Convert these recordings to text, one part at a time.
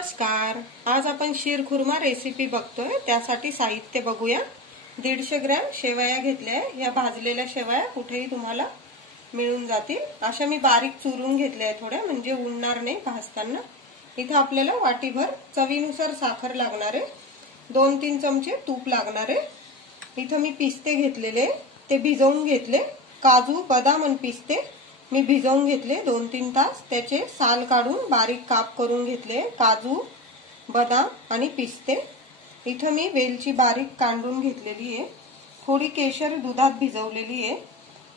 नमस्कार। आज आपण शीरखुर्मा रेसिपी बघतोय। त्यासाठी साहित्य बघूया। 150 ग्रॅम शेवया घेतल्या। या भाजलेल्या शेवया कुठेही तुम्हाला मिळून जातील अशा मी बारीक चुरून घेतल्या थोड्या, म्हणजे उडणार नाही भाजताना। इथे आपल्याला वाटीभर चवीनुसार साखर लागणार आहे। 2-3 चमचे तूप लागणार आहे। इथे मी पिस्ते घेतलेले, ते भिजवून घेतले। काजू, बदाम आणि पिस्ते मी भिजवून घेतले 2-3 तास। त्याचे साल काढून बारीक काप करून घेतले। काजू, बदाम आणि पिस्ते। इथे मी वेलची बारीक कांडून घेतलेली आहे। थोडी केशर दुधात भिजवलेली आहे।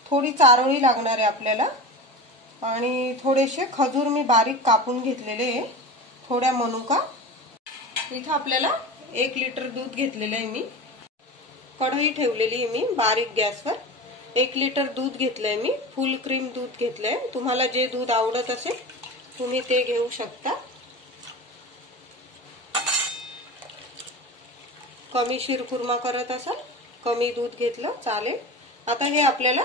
थोडी चारोळी लागणार आहे आपल्याला, आणि थोडेसे खजूर मी बारीक कापून घेतलेले आहे। थोड्या मनुका। इथे आपल्याला 1 लिटर दूध घेतलेले आहे मी। कढई ठेवलेली आहे मी बारीक गॅसवर। 1 लिटर दूध घेतलंय मी। फुल क्रीम दूध घेतलंय। तुम्हाला जे दूध आवडत असेल तुम्ही ते घेऊ शकता। कमी शीरखुर्मा करत असाल कमी दूध घेतलं चालेल। आता हे आपल्याला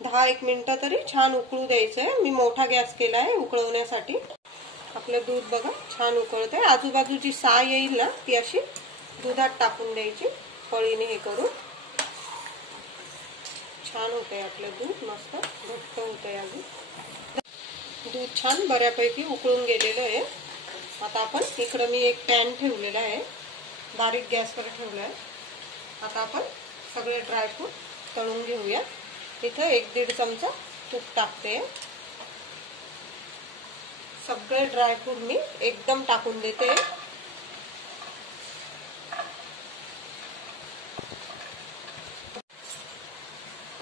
10-1 मिनिटं तरी छान उकळू द्यायचंय। मी मोठा गॅस केलाय उकळवण्यासाठी। आपलं दूध बघा छान उकळतंय। आजूबाजूची साय येईल ना ती अशी दुधात टाकून द्यायची पळीने हे करून। छान होतंय आपलं दूध, मस्त घट्ट होतंय। अजून दूध छान बऱ्यापैकी उकळून गेलेलं आहे। आता आपण इकडे मी एक पॅन ठेवलेला आहे, बारीक गॅसवर ठेवलाय। आता आपण सगळे ड्रायफ्रूट तळून घेऊया। इथे 1-1.5 चमचा तूप टाकते। सगळे ड्रायफ्रूट मी एकदम टाकून देते।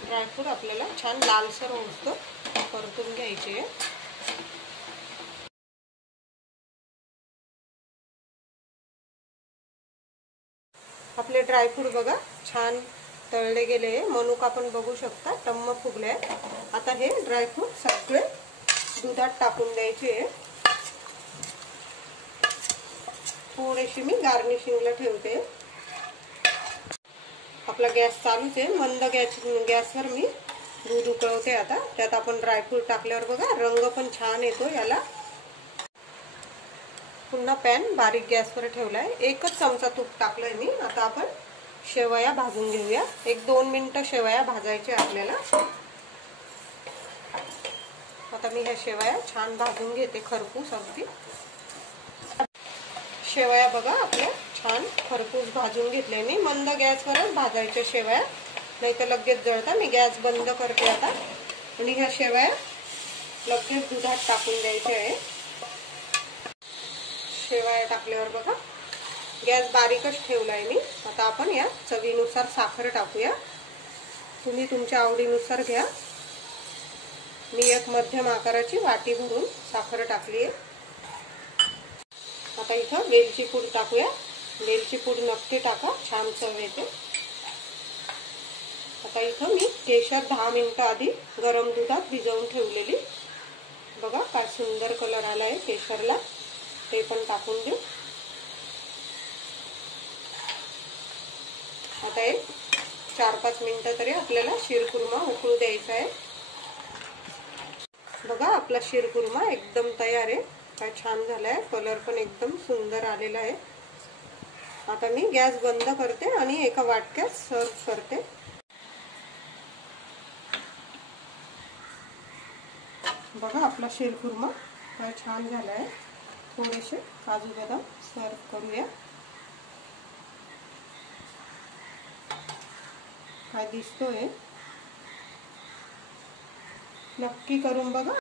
ड्रायफ्रूट आपल्याला छान लालसर होतं परतून घ्यायचे। आपले ड्रायफ्रूट बघा छान तळले गेले। मनुका पण बघू शकता टम्म फुगले। आता हे ड्रायफ्रूट सगळे दुधात टाकून द्यायचे। थोडीशी मी गार्निशिंगला ठेवते। आपला गॅस चालूच आहे, मंद गॅसवर मी दूध उकळवते। आता त्यात आपण ड्रायफ्रूट टाकल्यावर बघा रंग पण छान येतो याला। पुन्हा पॅन बारीक गॅसवर ठेवलाय। 1च चमचा तूप टाकलंय मी। आता आपण शेवया भाजून घेऊया। 1-2 मिनिटं शेवया भाजायच्या आपल्याला। आता मी ह्या शेवया छान भाजून घेते खरपूस अगदी। शेवया बघा आपल्या छान खरपूस भाजून घेतले मी। मंद गॅसवरच भाजायच्या शेवया, नाही तर लगेच जळतात। मी गॅस बंद करते आता, आणि ह्या शेवया लगेच दुधात टाकून द्यायच्या आहे। शेवया टाकल्यावर बघा गॅस बारीकच ठेवलाय मी। आता आपण या चवीनुसार साखर टाकूया। तुम्ही तुमच्या आवडीनुसार घ्या। मी एक मध्यम आकाराची वाटी भरून साखर टाकली आहे। आता इथं वेलची पूड टाकूया। वेलची पूड नक्की टाका, छान चव येते। आता इथं मी केशर 10 मिनिटं आधी गरम दुधात भिजवून ठेवलेली। बघा काय सुंदर कलर आलाय केशरला, ते पण टाकून देऊ। आता एक 4-5 मिनिटं तरी आपल्याला शीरखुर्मा उकळू द्यायचा आहे। बघा आपला शीरखुर्मा एकदम तयार आहे। काय छान झालाय, कलर पण एकदम सुंदर आलेला आहे। आता मी गॅस बंद करते आणि एका वाटक्यात सर्व करते। बघा आपला शीरखुर्मा काय छान झालाय। थोडेसे काजू बदाम सर्व करूया। काय दिसतोय, नक्की करून बघा।